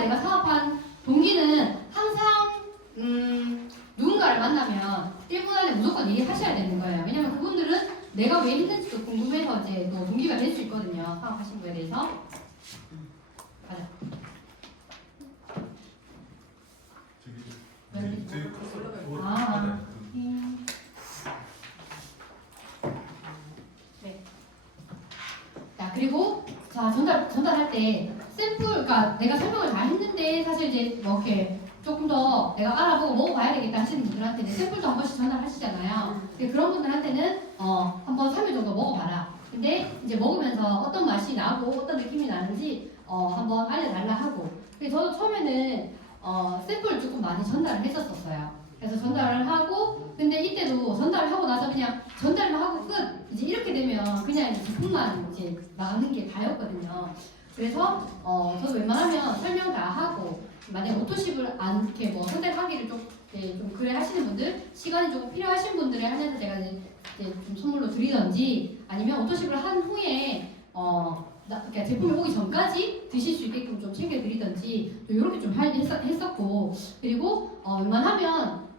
내가 사업한 동기는 항상 누군가를 만나면 1분 안에 무조건 얘기하셔야 되는 거예요. 왜냐면 그분들은 내가 왜 했는지도 궁금해서 이제 또 동기가 될 수 있거든요. 사업하신 거에 대해서. 가자. 네. 자, 그리고 자 전달할 때 샘플, 그러니까 내가 설명을 다 했는데 사실 이제 뭐 이렇게 조금 더 내가 알아보고 먹어봐야 되겠다 하시는 분들한테는 샘플도 한 번씩 전달하시잖아요. 근데 그런 분들한테는 한번 3일 정도 먹어봐라. 근데 이제 먹으면서 어떤 맛이 나고 어떤 느낌이 나는지 한번 알려달라 하고. 그래서 저도 처음에는 샘플을 조금 많이 전달을 했었어요. 그래서 전달을 하고, 근데 이때도 전달을 하고 나서 그냥 전달만 하고 끝! 이제 이렇게 되면 그냥 이제 제품만 이제 나가는 게 다였거든요. 그래서 저도 웬만하면 설명 다 하고, 만약에 오토십을 안 이렇게 뭐 선택하기를 좀 그래 하시는 분들, 시간이 조금 필요하신 분들에 한해서 제가 이제 좀 선물로 드리던지, 아니면 오토십을 한 후에 그러니까 제품이 오기 전까지 드실 수 있게끔 좀 챙겨드리던지 이렇게 좀 했었고, 그리고 웬만하면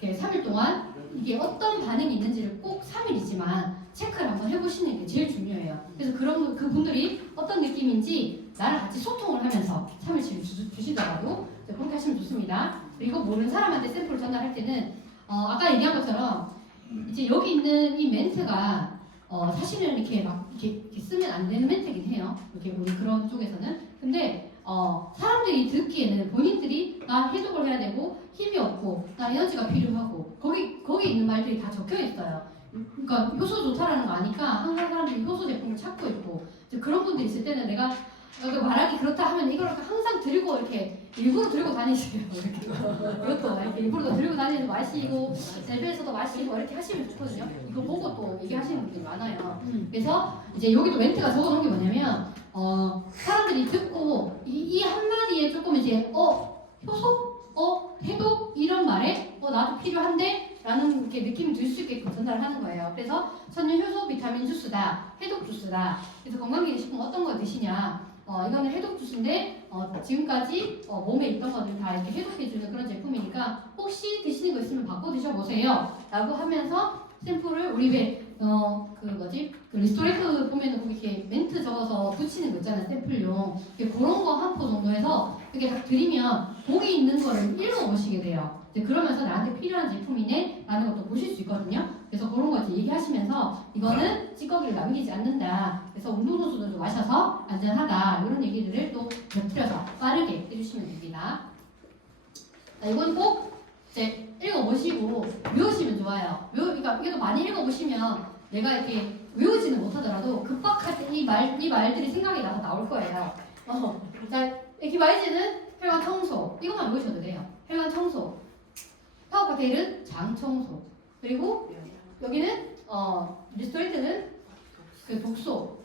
이렇게 3일 동안 이게 어떤 반응이 있는지를 꼭 3일이지만 체크를 한번 해보시는 게 제일 중요해요. 그래서 그분들이 어떤 느낌인지 나랑 같이 소통을 하면서 3일치를 주시더라도 그렇게 하시면 좋습니다. 그리고 모르는 사람한테 샘플을 전달할 때는 아까 얘기한 것처럼 이제 여기 있는 이 멘트가 사실은 이렇게 막 이렇게 쓰면 안 되는 멘트긴 해요. 이렇게 우리 그런 쪽에서는. 근데 사람들이 듣기에는 본인들이 나 해독을 해야 되고 힘이 없고 나 에너지가 필요하고 거기 있는 말들이 다 적혀 있어요. 그러니까 효소 좋다라는 거 아니까 항상 사람들이 효소 제품을 찾고 있고, 이제 그런 분들이 있을 때는 내가 말하기 그렇다 하면 이걸 항상 들고 이렇게 일부러 들고 다니세요. 이렇게 그것도 이렇게 일부러 들고 다니면서 마시고 셀프에서도 마시고 이렇게 하시면 좋거든요. 이거 보고 또 얘기하시는 분들이 많아요. 그래서 이제 여기도 멘트가 적어놓은 게 뭐냐면 사람들이 듣고 이 한마디에 조금 이제 효소? 해독? 이런 말에 나도 필요한데? 라는 이렇게 느낌이 들 수 있게끔 전달을 하는 거예요. 그래서 천연 효소 비타민 주스다, 해독 주스다. 그래서 건강기능식품 어떤 거 드시냐? 이거는 해독 주스인데 지금까지 몸에 있던 것들 다 이렇게 해독해주는 그런 제품이니까 혹시 드시는 거 있으면 바꿔 드셔보세요. 라고 하면서 샘플을 우리 그 리스토레이트 보면은 거기 이렇게 멘트 적어서 붙이는 거 있잖아요. 샘플용. 그런 거 한 포 정도 해서 이렇게 딱 드리면 거기 있는 거를 읽어보시게 돼요. 그러면서 나한테 필요한 제품이네 라는 것도 보실 수 있거든요. 그래서 그런 거 이제 얘기하시면서 이거는 찌꺼기를 남기지 않는다. 그래서 운동선수들도 마셔서 안전하다. 이런 얘기들을 또 곁들여서 빠르게 해주시면 됩니다. 자, 이건 꼭 이제 읽어보시고 외우시면 좋아요. 그러니까 이것도 많이 읽어보시면 내가 이렇게 외우지는 못하더라도 급박할 때 이 말들이 생각이 나서 나올 거예요. 자, 기바이지는 혈관 청소. 이것만 외우셔도 돼요. 혈관 청소. 파워카테일은 장 청소. 그리고 여기는 리스토레이트는 그 독소,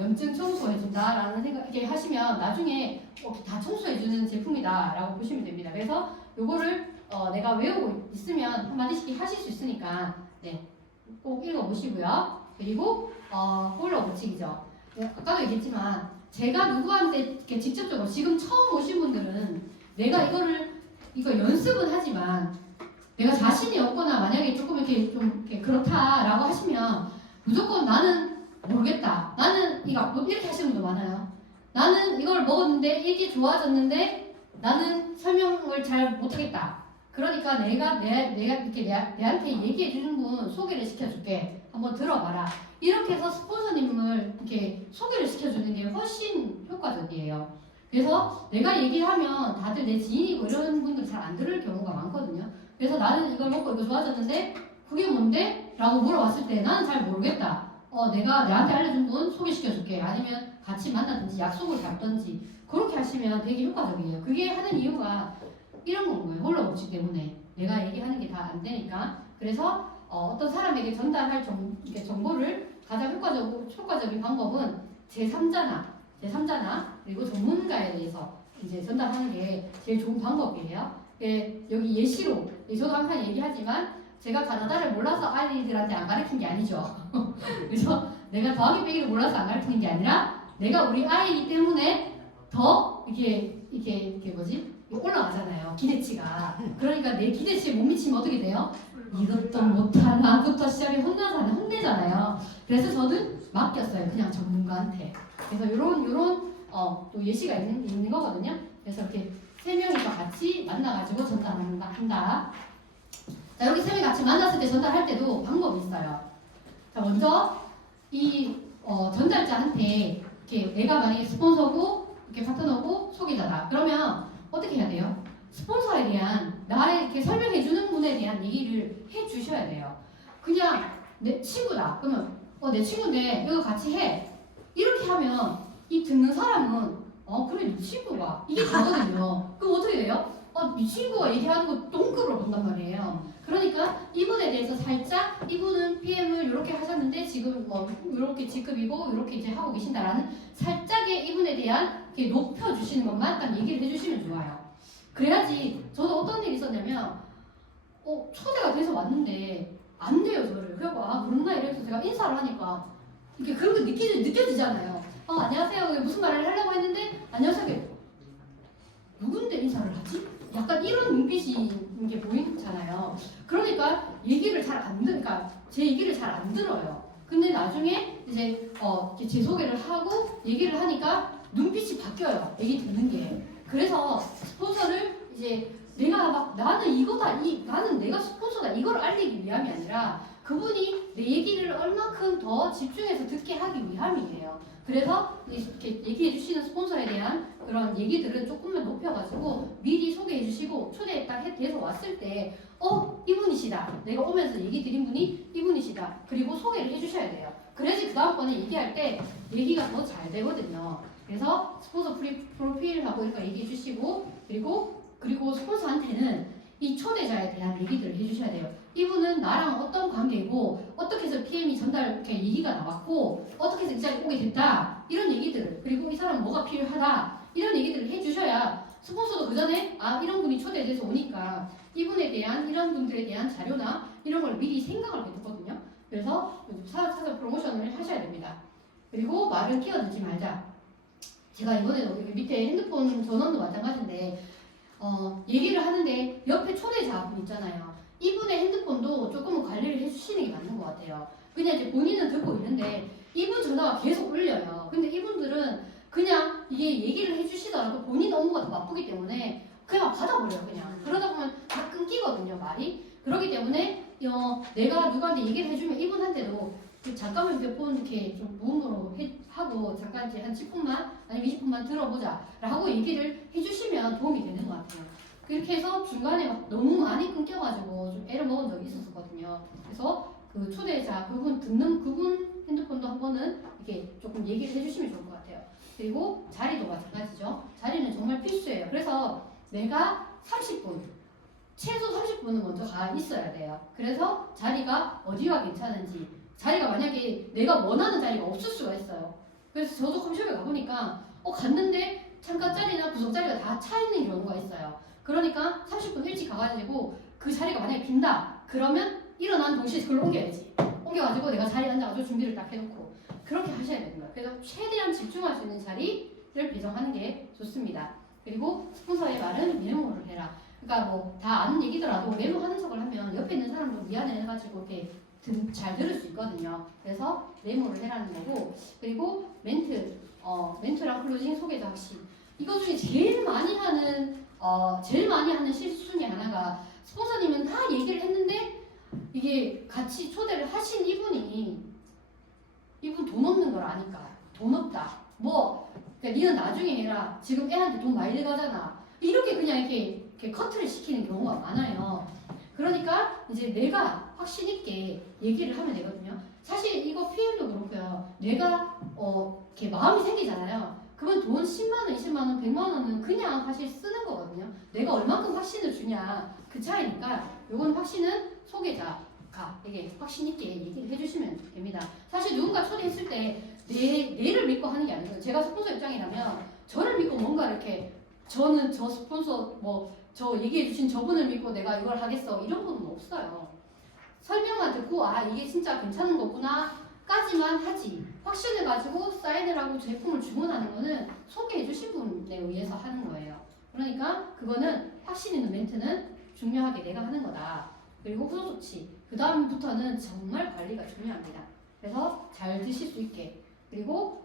염증 청소해준다라는 생각 이렇게 하시면 나중에 다 청소해주는 제품이다라고 보시면 됩니다. 그래서 요거를 내가 외우고 있으면 한마디씩 하실 수 있으니까 꼭 읽어보시고요. 그리고 홀로 붙이기죠. 아까도 얘기했지만 제가 누구한테 이렇게 직접적으로 지금 처음 오신 분들은 내가 이거 연습은 하지만 내가 자신이 없거나 만약에 조금 이렇게 좀 이렇게 그렇다라고 하시면 무조건 나는 모르겠다. 나는 이렇게 하시는 분도 많아요. 나는 이걸 먹었는데 이게 좋아졌는데 나는 설명을 잘 못하겠다. 그러니까 내가 이렇게 내한테 얘기해 주는 분 소개를 시켜줄게. 한번 들어봐라. 이렇게 해서 스폰서님을 이렇게 소개를 시켜주는 게 훨씬 효과적이에요. 그래서 내가 얘기하면 다들 내 지인이고 이런 분들이 잘 안 들을 경우가 많거든요. 그래서 나는 이걸 먹고 이거 좋아졌는데 그게 뭔데? 라고 물어봤을 때 나는 잘 모르겠다. 내가 내한테 알려준 분 소개시켜줄게. 아니면 같이 만나든지 약속을 잡든지 그렇게 하시면 되게 효과적이에요. 그게 하는 이유가 이런 건 거예요. 홀로 없기 때문에 내가 얘기하는 게 다 안 되니까. 그래서 어떤 사람에게 전달할 정보를 가장 효과적인 방법은 제3자나 그리고 전문가에 대해서 이제 전달하는 게 제일 좋은 방법이에요. 여기 예시로 저도 항상 얘기하지만 제가 가나다를 몰라서 아이들한테 안 가르친 게 아니죠. 그래서 내가 더하기 빼기를 몰라서 안 가르치는 게 아니라 내가 우리 아이이기 때문에 더 이게 뭐지? 올라가잖아요. 기대치가. 그러니까 내 기대치에 못 미치면 어떻게 돼요? 이것도 못하나부터 시작해 혼내잖아요. 그래서 저는 맡겼어요. 그냥 전문가한테. 그래서 요런 또 예시가 있는 거거든요. 그래서 이렇게 세 명이서 같이 만나가지고 전달한다. 자, 여기 세 명이 같이 만났을 때 전달할 때도 방법이 있어요. 자, 먼저 이 전달자한테 이렇게 내가 만약에 스폰서고 이렇게 파트너고 소개자다. 그러면 어떻게 해야 돼요? 스폰서에 대한 나를 이렇게 설명해 주는 분에 대한 얘기를 해 주셔야 돼요. 그냥 내 친구다. 그러면 내 친구인데 이거 같이 해. 이렇게 하면 이 듣는 사람은 그래 네 친구가 이게 다거든요. 그럼 어떻게 돼요? 네 친구가 얘기하는 거 동급으로 본단 말이에요. 그러니까 이분에 대해서 살짝 이분은 PM을 이렇게 하셨는데 지금 뭐 이렇게 직급이고 이렇게 이제 하고 계신다라는 살짝의 이분에 대한 이렇게 높여주시는 것만 딱 얘기를 해주시면 좋아요. 그래야지 저도 어떤 일이 있었냐면 초대가 돼서 왔는데 안 돼요 저를. 그래서 그렇나 이래서 제가 인사를 하니까 이게 그런 게 느껴지잖아요. 안녕하세요. 무슨 말을 하려고 했는데 안녕하세요. 누군데 인사를 하지? 약간 이런 눈빛이 이게 보이잖아요. 그러니까 얘기를 잘 안 그러니까 제 얘기를 잘 안 들어요. 근데 나중에 이제 제 소개를 하고 얘기를 하니까 눈빛이 바뀌어요. 얘기 듣는 게. 그래서 스폰서를 이제 내가 막 나는 이거다, 나는 내가 스폰서다 이걸 알리기 위함이 아니라 그분이 내 얘기를 얼마큼 더 집중해서 듣게 하기 위함이에요. 그래서 이렇게 얘기해 주시는 스폰서에 대한 그런 얘기들은 조금만 높여가지고 미리 소개해 주시고 초대에 딱 돼서 왔을 때 이분이시다. 내가 오면서 얘기 드린 분이 이분이시다. 그리고 소개를 해 주셔야 돼요. 그래야지 그 다음번에 얘기할 때 얘기가 더 잘 되거든요. 그래서 스폰서 프로필하고 이렇게 얘기해 주시고 그리고 스폰서한테는 이 초대자에 대한 얘기들을 해주셔야 돼요. 이분은 나랑 어떤 관계고 어떻게 해서 PM이 전달 이렇게 얘기가 나왔고 어떻게 해서 이 자리에 오게 됐다 이런 얘기들 그리고 이 사람은 뭐가 필요하다 이런 얘기들을 해주셔야 스폰서도 그 전에 이런 분이 초대돼서 오니까 이분에 대한 이런 분들에 대한 자료나 이런 걸 미리 생각을 해두거든요. 그래서 찾아서 프로모션을 하셔야 됩니다. 그리고 말을 끼어들지 말자. 제가 이번에도 밑에 핸드폰 전원도 마찬가지인데 얘기를 하는데 옆에 초대자분 있잖아요. 이분의 핸드폰도 조금은 관리를 해주시는 게 맞는 것 같아요. 그냥 이제 본인은 듣고 있는데 이분 전화가 계속 울려요. 근데 이분들은 그냥 이게 얘기를 해주시더라도 본인 업무가 더 바쁘기 때문에 그냥 받아버려요. 그냥 그러다 보면 다 끊기거든요 말이. 그렇기 때문에 내가 누구한테 얘기를 해주면 이분한테도 잠깐만 몇 번 이렇게 좀 무음으로 하고 잠깐 이제 한 10분만 아니면 20분만 들어보자 라고 얘기를 해주시면 도움이 되는 것 같아요. 그렇게 해서 중간에 막 너무 많이 끊겨가지고 좀 애를 먹은 적이 있었거든요. 그래서 그 초대자 그분 듣는 그분 핸드폰도 한 번은 이렇게 조금 얘기를 해주시면 좋을 것 같아요. 그리고 자리도 마찬가지죠. 자리는 정말 필수예요. 그래서 내가 30분 최소 30분은 먼저 가 있어야 돼요. 그래서 자리가 어디가 괜찮은지 자리가 만약에 내가 원하는 자리가 없을 수가 있어요. 그래서 저도 컴퓨터에 가보니까 갔는데 창가자리나 구석자리가 다 차 있는 경우가 있어요. 그러니까 30분 일찍 가가지고 그 자리가 만약에 빈다 그러면 일어나는 동시에 그걸 옮겨야지. 옮겨가지고 내가 자리에 앉아가지고 준비를 딱 해놓고 그렇게 하셔야 되는 거예요. 그래서 최대한 집중할 수 있는 자리를 배정하는 게 좋습니다. 그리고 스폰서의 말은 메모를 해라. 그러니까 뭐 다 아는 얘기더라도 메모하는 척을 하면 옆에 있는 사람도 미안해가지고 이렇게 잘 들을 수 있거든요. 그래서 메모를 해라는 거고 그리고 멘트랑 클로징 소개자 확신 이거 중에 제일 많이 하는 실수 중에 하나가 스폰서님은 다 얘기를 했는데 이게 같이 초대를 하신 이분 돈 없는 걸 아니까 돈 없다 그러니까 니는 나중에 해라 지금 애한테 돈 많이 들어가잖아 이렇게 그냥 이렇게 커트를 시키는 경우가 많아요. 그러니까 이제 내가 확신 있게 얘기를 하면 되거든요. 사실 이거 PM도 그렇고요. 내가 이렇게 마음이 생기잖아요. 그러면 돈 10만원, 20만원, 100만원은 그냥 사실 쓰는 거거든요. 내가 얼만큼 확신을 주냐 그 차이니까 요건 확신은 소개자가 이게 확신 있게 얘기를 해주시면 됩니다. 사실 누군가 초대했을 때 내를 믿고 하는 게 아니고요. 제가 스폰서 입장이라면 저를 믿고 뭔가 이렇게 저는 저 스폰서 저 얘기해 주신 저분을 믿고 내가 이걸 하겠어 이런 분은 없어요. 설명만 듣고 이게 진짜 괜찮은 거구나 까지만 하지 확신을 가지고 사인을 하고 제품을 주문하는 거는 소개해 주신 분에 의해서 그러니까 그거는 확신 있는 멘트는 중요하게 내가 하는 거다. 그리고 후소조치. 그 다음부터는 정말 관리가 중요합니다. 그래서 잘 드실 수 있게. 그리고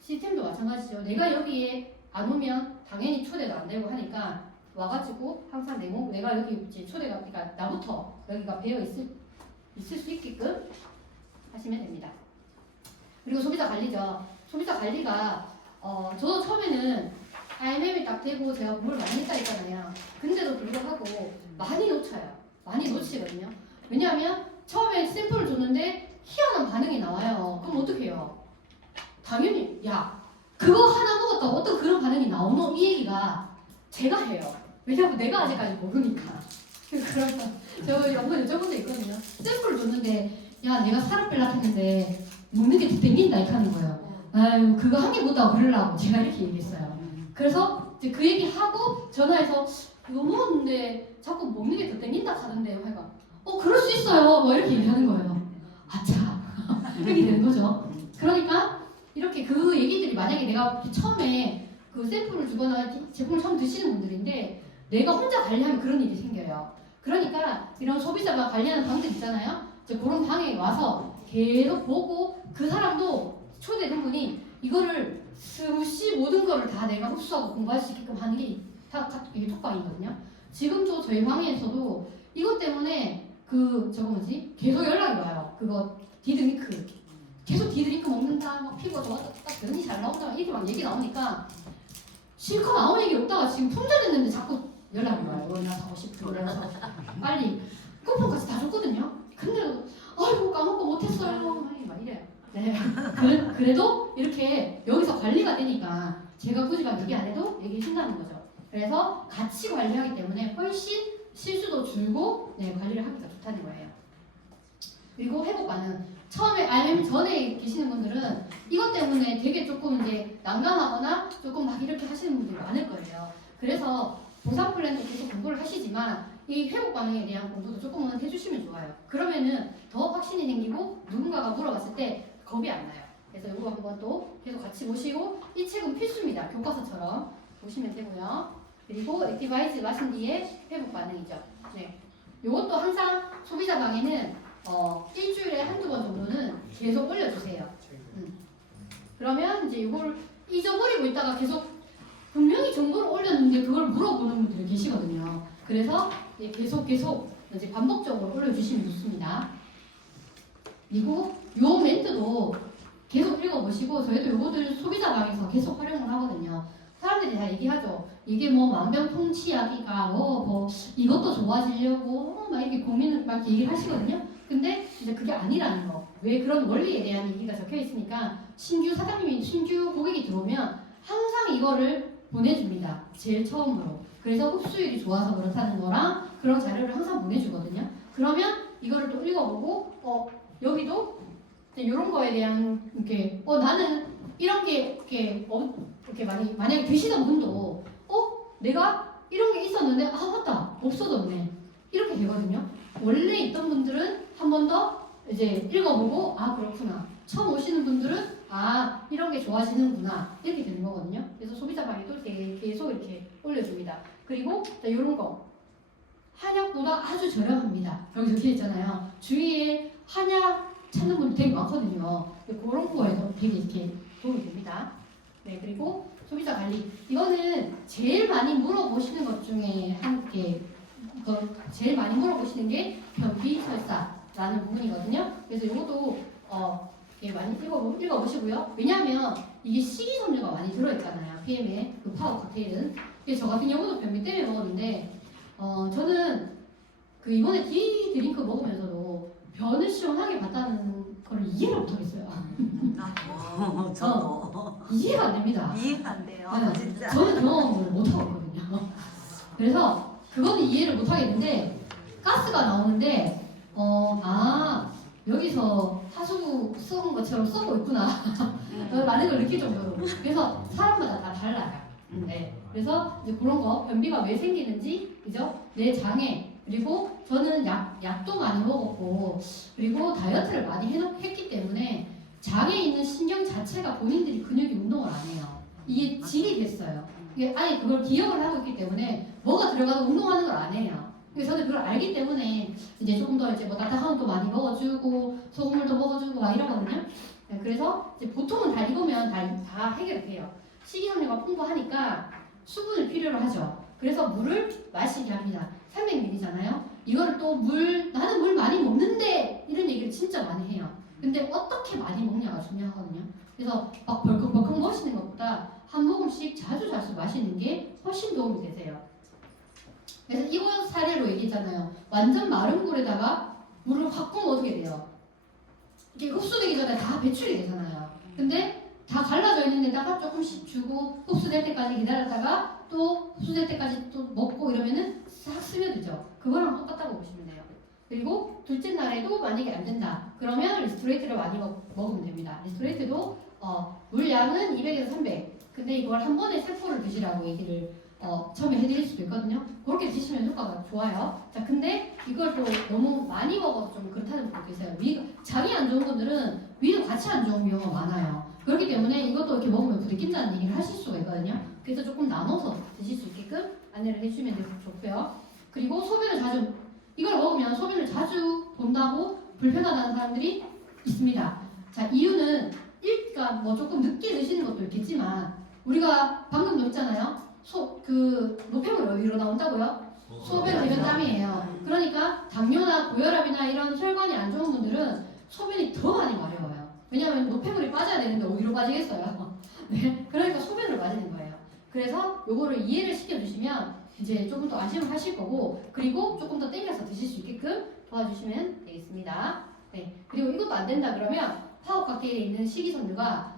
시스템도 마찬가지죠. 내가 여기에 안 오면 당연히 초대도 안 되고 하니까 와가지고 항상 내가 여기 이제 초대가 그러니까 나부터 여기가 배어 있을 수 있게끔 하시면 됩니다. 그리고 소비자 관리죠. 소비자 관리가 저도 처음에는 IMM이 딱 되고 제가 뭘 많이 했다 했잖아요. 근데도 불구하고 많이 놓쳐요. 많이 놓치거든요. 왜냐하면 처음에 샘플을 줬는데 희한한 반응이 나와요. 그럼 어떻게 해요? 당연히 야 그거 하나 먹었다고 어떤 그런 반응이 나오노? 이 얘기가 제가 해요. 왜냐하면 내가 아직까지 모르니까. 그러면 저 연구에 여쭤본 적 있거든요. 샘플을 줬는데 야 내가 살을 빼려고 했는데 먹는 게 땡긴다 이렇게 하는 거예요. 아유 그거 한 개 못하고 그러려고 제가 이렇게 얘기했어요. 그래서 이제 그 얘기 하고 전화해서 그거 먹었는데 자꾸 먹는 게 더 땡긴다 하던데요. 해가 그럴 수 있어요. 뭐 이렇게 얘기하는 거예요. 아차 이렇게 되는 거죠. 그러니까 이렇게 그 얘기들이 만약에 내가 처음에 그 샘플을 주거나 제품을 처음 드시는 분들인데 내가 혼자 관리하면 그런 일이 생겨요. 그러니까 이런 소비자가 관리하는 방들 있잖아요. 이제 그런 방에 와서 계속 보고 그 사람도 초대된 분이 이거를 스무시 모든 거를 다 내가 흡수하고 공부할 수 있게끔 하는 게 다 이게 톡방이거든요. 지금도 저희 방에서도 이것 때문에 저거 뭐지? 계속 연락이 와요. 그거 디드링크 계속 디드링크 먹는다, 막 피부가 좋았다, 딱 그런이 잘 나온다, 이렇게 막 얘기 나오니까 실컷 아무 얘기 없다가 지금 품절됐는데 자꾸 연락이 와요. 나 사고 싶어. 그래서 빨리 쿠폰까지 다 줬거든요. 근데도 아이고 까먹고 못했어요. 막 이래요. 네. 그래도 이렇게 여기서 관리가 되니까 제가 굳이 막 얘기 안 해도 얘기해 준다는 거죠. 그래서 같이 관리하기 때문에 훨씬 실수도 줄고 관리를 하기가 좋다는 거예요. 그리고 회복 반응. 처음에 IMM 전에 계시는 분들은 이것 때문에 되게 조금 이제 난감하거나 조금 막 이렇게 하시는 분들이 많을 거예요. 그래서 보상 플랜도 계속 공부를 하시지만 이 회복 반응에 대한 공부도 조금은 해주시면 좋아요. 그러면은 더 확신이 생기고 누군가가 물어봤을 때 겁이 안 나요. 그래서 이거 한번 또 계속 같이 보시고 이 책은 필수입니다. 교과서처럼 보시면 되고요. 그리고 액티바이즈 마신 뒤에 회복 반응이죠. 네, 이것도 항상 소비자 방에는 일주일에 한두 번 정도는 계속 올려주세요. 그러면 이제 이걸 잊어버리고 있다가 계속 분명히 정보를 올렸는데 그걸 물어보는 분들이 계시거든요. 그래서 계속 이제 반복적으로 올려주시면 좋습니다. 그리고 요 멘트도 계속 읽어보시고 저희도 요거들 소비자방에서 계속 활용을 하거든요. 사람들이 다 얘기하죠. 이게 뭐 만병통치약이가 뭐 이것도 좋아지려고 막 이렇게 고민을 막 얘기를 하시거든요. 근데 이제 그게 아니라는 거. 왜 그런 원리에 대한 얘기가 적혀 있으니까 신규 고객이 들어오면 항상 이거를 보내줍니다. 제일 처음으로. 그래서 흡수율이 좋아서 그렇다는 거랑 그런 자료를 항상 보내주거든요. 그러면 이거를 또 읽어보고 여기도 이런 거에 대한 이렇게 나는 이런 게 이렇게 만약에 드시던 분도 내가 이런 게 있었는데 맞다 없어졌네 이렇게 되거든요. 원래 있던 분들은 한 번 더 이제 읽어보고 그렇구나. 처음 오시는 분들은 이런 게 좋아지는구나 이렇게 되는 거거든요. 그래서 소비자방에도 계속 이렇게 올려줍니다. 그리고 이런 거 한약보다 아주 저렴합니다. 여기 적혀 있잖아요. 주위에 한약 찾는 분들 되게 많거든요. 그런 거에도 되게 이렇게 도움이 됩니다. 네, 그리고 소비자 관리. 이거는 제일 많이 물어보시는 것 중에 제일 많이 물어보시는 게 변비설사라는 부분이거든요. 그래서 이것도 많이 읽어보시고요. 왜냐하면 이게 식이섬유가 많이 들어있잖아요. PM에 그 파워 칵테일은. 그래서 저 같은 경우도 변비 때문에 먹었는데 저는 이번에 드링크 먹으면서도 변을 시원하게 봤다는 걸 이해를 못하겠어요. 저도 이해가 안 됩니다. 이해가 안 돼요. 네, 진짜. 저는 경험을 못하고 있거든요. 그래서 그거는 이해를 못하겠는데 가스가 나오는데 여기서 하수 썩은 것처럼 썩고 있구나 라는 걸 느낄 정도로. 그래서 사람마다 다 달라요. 네. 그래서 이제 그런 거 변비가 왜 생기는지 그죠? 내 장에 그리고 저는 약도 많이 먹었고 그리고 다이어트를 많이 했기 때문에 장에 있는 신경 자체가 본인들이 근육이 운동을 안 해요. 이게 질이 됐어요. 이게 아예 그걸 기억을 하고 있기 때문에 뭐가 들어가도 운동하는 걸 안 해요. 그래서 저는 그걸 알기 때문에 이제 조금 더 이제 뭐 나타한도 많이 먹어주고 소금물도 먹어주고 막 이러거든요. 네, 그래서 이제 보통은 다 익으면 다 해결돼요. 식이섬유가 풍부하니까 수분을 필요로 하죠. 그래서 물을 마시게 합니다. 300ml잖아요. 이거를 또 나는 물 많이 먹는데 이런 얘기를 진짜 많이 해요. 근데 어떻게 많이 먹냐가 중요하거든요. 그래서 막 벌컥벌컥 마시는 것보다 한 모금씩 자주 마시는 게 훨씬 도움이 되세요. 그래서 이거 사례로 얘기했잖아요. 완전 마른 물에다가 물을 확 부으면 어떻게 돼요? 이게 흡수되기 전에 다 배출이 되잖아요. 근데 다 갈라져 있는 데다가 조금씩 주고 흡수될 때까지 기다렸다가 또 흡수될 때까지 또 먹고 이러면은 싹 스며들죠. 그거랑 똑같다고 보시면 돼요. 그리고 둘째 날에도 만약에 안 된다. 그러면 리스토레이트를 많이 먹으면 됩니다. 리스토레이트도 물량은 200에서 300. 근데 이걸 한 번에 3포를 드시라고 얘기를 처음에 해드릴 수도 있거든요. 그렇게 드시면 효과가 좋아요. 자, 근데 이걸 또 너무 많이 먹어서 좀 그렇다는 분도 계세요. 장이 안 좋은 분들은 위도 같이 안 좋은 경우가 많아요. 그렇기 때문에 이것도 이렇게 먹으면 부대낀다는 얘기를 하실 수가 있거든요. 그래서 조금 나눠서 드실 수 있게끔 안내를 해주시면 좋고요. 그리고 이걸 먹으면 소변을 자주 본다고 불편하다는 사람들이 있습니다. 자, 이유는 그러니까 뭐 조금 늦게 드시는 것도 있겠지만 우리가 방금도 했잖아요. 노폐물이 어디로 나온다고요? 소변, 대변, 땀이에요. 그러니까 당뇨나 고혈압이나 이런 혈관이 안 좋은 분들은 소변이 더 많이 마려워요. 왜냐하면 노폐물이 빠져야 되는데 어디로 빠지겠어요? 네, 그러니까 소변을 맞는 거예요. 그래서 요거를 이해를 시켜주시면 이제 조금 더 안심을 하실 거고, 그리고 조금 더 땡겨서 드실 수 있게끔 도와주시면 되겠습니다. 네, 그리고 이것도 안 된다 그러면 화학각계에 있는 식이섬유가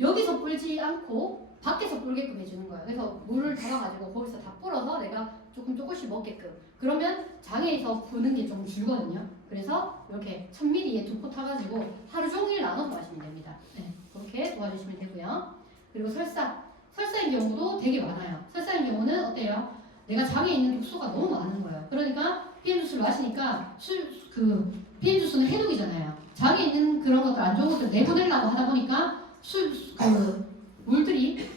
여기서 불지 않고 밖에서 불게끔 해주는 거예요. 그래서 물을 담아가지고 거기서 다 불어서 내가 조금씩 먹게끔. 그러면 장에서 부는 게 좀 줄거든요. 그래서 이렇게 1000ml에 2포 타가지고 하루 종일 나눠서 마시면 됩니다. 네, 그렇게 도와주시면 되고요. 그리고 설사인 경우도 되게 많아요. 설사인 경우는 어때요? 내가 장에 있는 독소가 너무 많은 거예요. 그러니까 PM 주스를 마시니까 PM 주스는 해독이잖아요. 장에 있는 그런 것들 안 좋은 것들 내보내려고 하다 보니까 물들이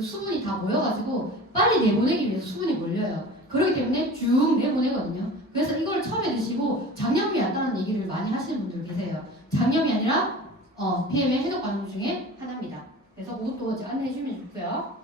수분이 다 모여가지고 빨리 내보내기 위해서 수분이 몰려요. 그렇기 때문에 쭉 내보내거든요. 그래서 이걸 처음에 드시고 장염이 왔다는 얘기를 많이 하시는 분들 계세요. 장염이 아니라 PM의 해독 반응 중에 하나입니다. 그래서 그것도 이제 안내해주면 좋고요.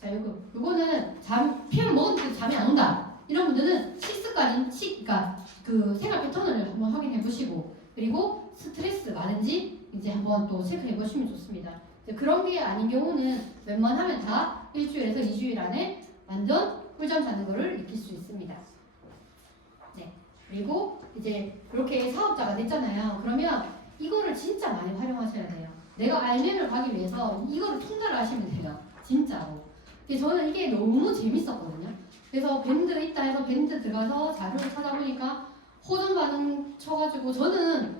자, 요거는 PM을 먹었는데 잠이 안 온다. 이런 분들은 그러니까 그 생활 패턴을 한번 확인해 보시고, 그리고 스트레스 많은지 이제 한번 또 체크해 보시면 좋습니다. 그런 게 아닌 경우는 웬만하면 다 일주일에서 2주일 안에 완전 꿀잠 자는 거를 익힐 수 있습니다. 네. 그리고 이제 이렇게 사업자가 됐잖아요. 그러면 이거를 진짜 많이 활용하셔야 돼요. 내가 알면을 가기 위해서 이거를 통달을 하시면 돼요. 진짜로. 저는 이게 너무 재밌었거든요. 그래서 밴드 있다 해서 밴드 들어가서 자료를 찾아보니까 호전 반응 쳐가지고 저는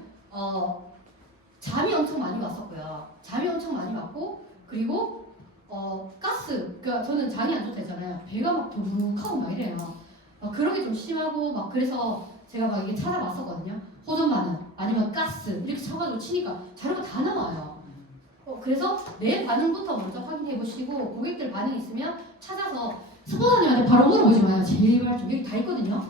잠이 엄청 많이 왔었고요. 잠이 엄청 많이 왔고, 그리고 그러니까 저는 장이 안 좋다 했잖아요. 배가 막 더부룩하고 막 이래요. 그런 게 좀 심하고 막 그래서 제가 막 이게 찾아봤었거든요. 호전 반응 아니면 가스 이렇게 쳐가지고 치니까 자료가 다 나와요. 그래서 내 반응부터 먼저 확인해 보시고 고객들 반응이 있으면 찾아서 스포너님한테 바로 물어보지 마요. 제발 좀 여기 다 있거든요.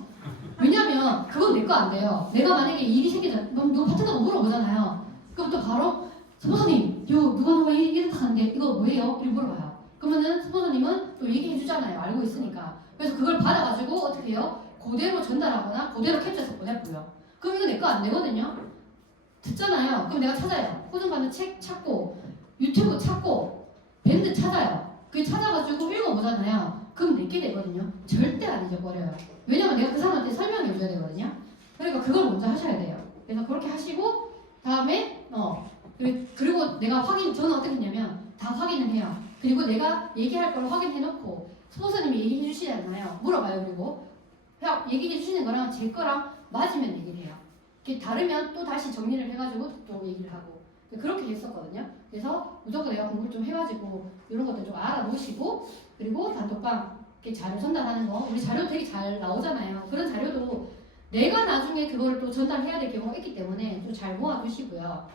왜냐면 그건 내 거 안 돼요. 내가 만약에 일이 생기잖아. 누가 파트너가 물어보잖아요. 그럼 또 바로 스포너님 누가 이렇게 하는데 이거 뭐예요? 이렇게 물어봐요. 그러면은 스포너님은 또 얘기해 주잖아요. 알고 있으니까. 그래서 그걸 받아가지고 어떻게 해요? 그대로 전달하거나 그대로 캡처해서 보내고요. 그럼 이거 내 거 안 되거든요. 듣잖아요. 그럼 내가 찾아요. 호전받는 책 찾고 유튜브 찾고 밴드 찾아요. 그게 찾아가지고 읽어보잖아요. 그럼 내게 되거든요. 절대 안 잊어버려요. 왜냐면 내가 그 사람한테 설명해줘야 되거든요. 그러니까 그걸 먼저 하셔야 돼요. 그래서 그렇게 하시고 다음에 그리고 내가 저는 어떻게 했냐면 다 확인을 해요. 그리고 내가 얘기할 걸 확인해놓고 스폰서님이 얘기해 주시잖아요. 물어봐요. 그리고 얘기해 주시는 거랑 제 거랑 맞으면 얘기를 해요. 다르면 또 다시 정리를 해가지고 또 얘기를 하고 그렇게 했었거든요. 그래서 무조건 내가 공부를 좀 해가지고 이런 것들 좀 알아놓으시고, 그리고 단톡방 자료 전달하는 거 우리 자료 되게 잘 나오잖아요. 그런 자료도 내가 나중에 그걸 또 전달해야 될 경우가 있기 때문에 좀 잘 모아두시고요.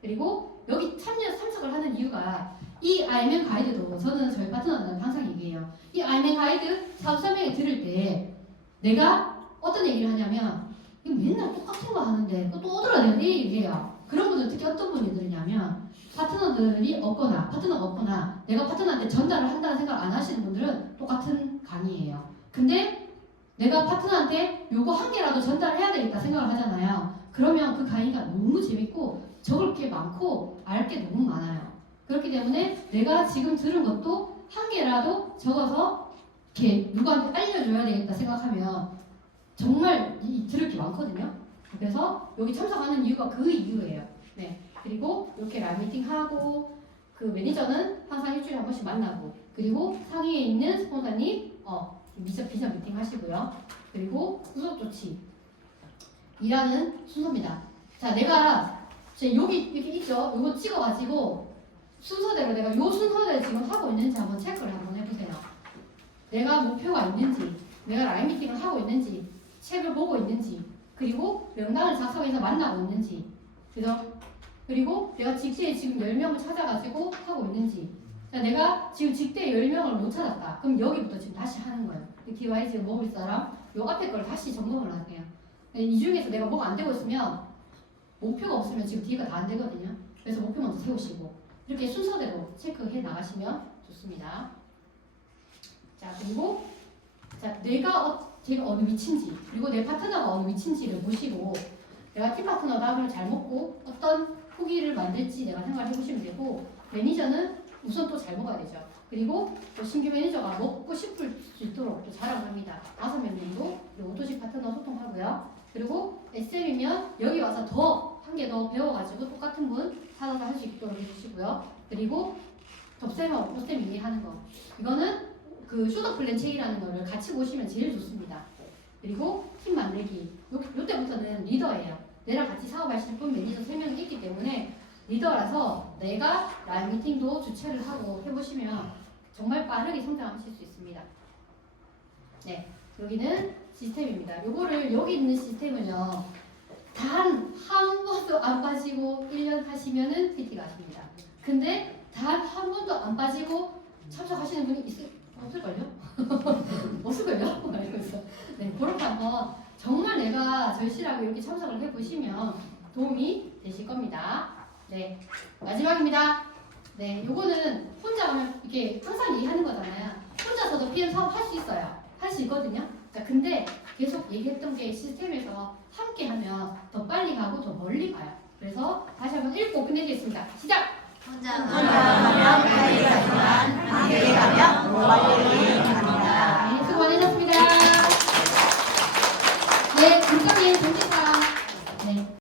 그리고 여기 참석을 하는 이유가 이 알면 가이드도 저는 저희 파트너들한테 항상 얘기해요. 이 알면 가이드 사업 설명회 들을 때 내가 어떤 얘기를 하냐면 이거 맨날 똑같은 거 하는데 또 들어야 되는 이 얘기해요. 그런 분들 특히 어떤 분이 들으냐면 파트너들이 없거나 파트너가 없거나 내가 파트너한테 전달을 한다는 생각 안 하시는 분들은 똑같은 강의예요. 근데 내가 파트너한테 요거 한 개라도 전달해야 되겠다 생각을 하잖아요. 그러면 그 강의가 너무 재밌고 적을 게 많고 알 게 너무 많아요. 그렇기 때문에 내가 지금 들은 것도 한 개라도 적어서 이렇게 누구한테 알려줘야 되겠다 생각하면 정말 들을 게 많거든요. 그래서 여기 참석하는 이유가 그 이유예요. 네. 그리고 이렇게 라인 미팅하고 그 매니저는 항상 일주일에 한 번씩 만나고 그리고 상위에 있는 스폰서님 비전 미팅 하시고요. 그리고 후속 조치 일하는 순서입니다. 자, 내가 여기 이렇게 있죠? 이거 찍어가지고 순서대로 내가 요 순서대로 지금 하고 있는지 한번 체크를 한번 해보세요. 내가 목표가 있는지, 내가 라인 미팅을 하고 있는지, 책을 보고 있는지, 그리고 명단을 작성해서 만나고 있는지, 그죠? 그리고 내가 직대에 지금 10명을 찾아가지고 하고 있는지. 자, 내가 지금 직대에 10명을 못 찾았다. 그럼 여기부터 지금 다시 하는 거예요. 디바이스 먹을 사람, 요 앞에 걸 다시 점검을 하세요. 이 중에서 내가 뭐가 안 되고 있으면 목표가 없으면 지금 뒤가 다 안 되거든요. 그래서 목표 먼저 세우시고 이렇게 순서대로 체크해 나가시면 좋습니다. 자, 그리고 자, 제가 어느 위치인지 그리고 내 파트너가 어느 위치인지를 보시고 내가 팀 파트너가 밥을 잘 먹고 어떤 후기를 만들지 내가 생각을 해보시면 되고 매니저는 우선 또 잘 먹어야 되죠. 그리고 또 신규 매니저가 먹고 싶을 수 있도록 또 자랑을 합니다. 5명 정도 오토식 파트너 소통하고요. 그리고 SM이면 여기 와서 더 한 개 더 배워가지고 똑같은 분 찾아서 할 수 있도록 해주시고요. 그리고 덥쌤하고 오쌤 얘기하는 거 이거는 그 쇼더 플랜 책이라는 거를 같이 보시면 제일 좋습니다. 그리고 팀 만들기 요때부터는 리더예요. 내랑 같이 사업하실 분 매니저 3명이 있기 때문에 리더라서 내가 라인 미팅도 주최를 하고 해보시면 정말 빠르게 성장하실 수 있습니다. 네, 여기는 시스템입니다. 요거를 여기 있는 시스템은요. 단 한 번도 안 빠지고 1년 하시면은 PT 가십니다. 근데 단 한 번도 안 빠지고 참석하시는 분이 없을걸요? 없을걸요? 알고 있어. 네, 그렇게 한번 정말 내가 절실하게 이렇게 참석을 해보시면 도움이 되실 겁니다. 네, 마지막입니다. 네, 요거는 혼자 하면 이렇게 항상 얘기하는 거잖아요. 혼자서도 PM 사업 할 수 있어요. 할 수 있거든요. 자, 근데 계속 얘기했던 게 시스템에서 함께 하면 더 빨리 가고 더 멀리 가요. 그래서 다시 한번 읽고 끝내겠습니다. 시작! 혼자 가면 빨리 가지만 함께 가면 멀리 갑니다. 네, 수고 많으셨습니다. 네, 감독님